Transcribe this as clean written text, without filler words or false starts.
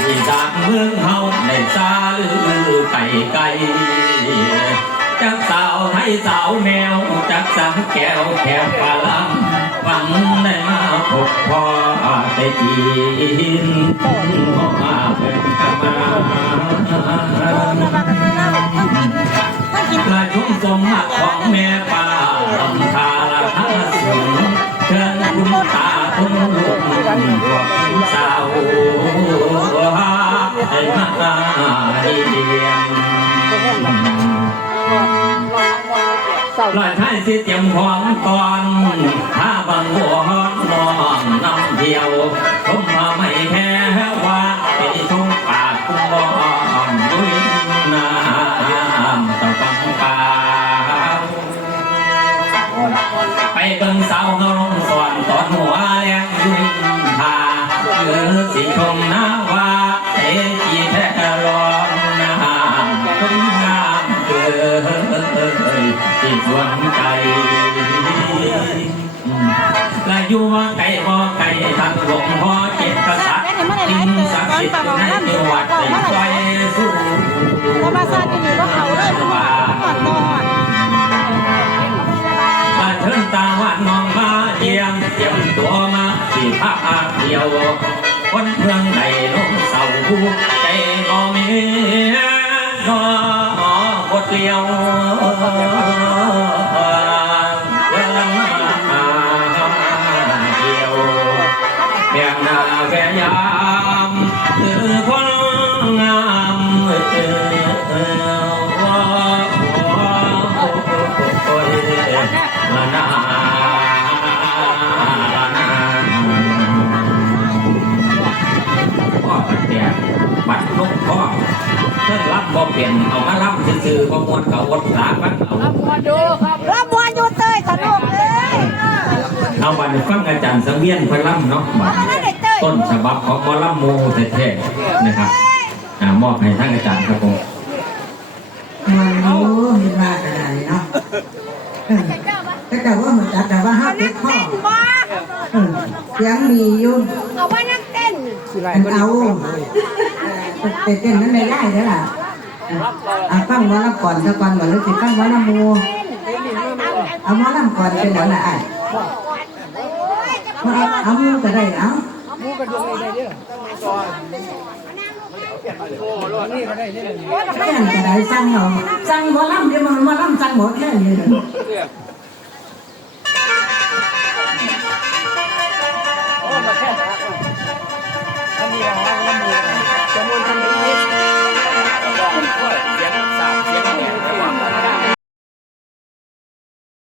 ที่จากเมืองเฮาในซาลือไก่ไก่จักสาวไทยสาวแนวจักสังแก้วแขวปลาลังฟังได้มาพบพ่อแต่จีนพ่อมาเป็นกรรมาประชุมสมมาของแม่ป่าลำทาละท่าสูงเชิญคุณตาคุณลุงพวกสาวให้มาเลี้ยงลอยท้ายสิเตรียมของก่อนถ้าบางหัวห้องนอนน้ำเดียวผมมาไม่แพ้ว่าไปชมป่าคุ้มบอนดุยน้ำตะบังป่าไปเบิ่งสาวเฮาลงสวนตอนหัวแรงยุ่งพาหรือสิชมน้าว่าเอจีแท้รองน้ำคนงามเกิดที่สวนไก่และอยู่ว่าไก่บ่ไก่ทางหลวงพ่อเจ็ดกษัตริย์ดินศักดิ์สิทธิ์ในจังหวัดใจไฟสู้ธรรมชาติที่นี่ก็เขาเลยว่าเชิญตาวัดน้องมาเยี่ยมเตรียมตัวมาที่ภาคเดียวคนเมืองใดลงเสาผู้ใจก็มีน้อบทเดียวแบ่งหน้าแก่ยามคนงามละนาพ่อปัดแดดปัดนกพ่อเพื่อนรับบ่เปลี่ยนเอามารับซื่อๆบ่มวนกับอดหลาบัดเอารับมวนดูครับรับมวนอยู่เต้ยสนุกเลยเอาบัดฟังอาจารย์สังเวียนพลัมเนาะต้นฉบับของหมอลำโมแท้ๆนะครับมอบให้ท่านอาจารย์ครับผมมารู้มีว่าอะไรเนาะแต่ว่ามันจัดแต่ว่าห้าเป็ดข้อเสียงดีอยู่เอาว่านักเต้นเอาเต้นนั้นไม่ได้แล้วล่ะฟังว่าลำก่อนสักวันก่อนหรือสิฟังว่าลำโมเอาว่าลำก่อนเป็นแล้วนะเอามูก็ได้เอามูก็ได้เด้อแค่ก็ได้สั่งเหรอสั่งหมอลำเดี๋ยวมาลำสั่งหมอแค่นี้เลยอันนี้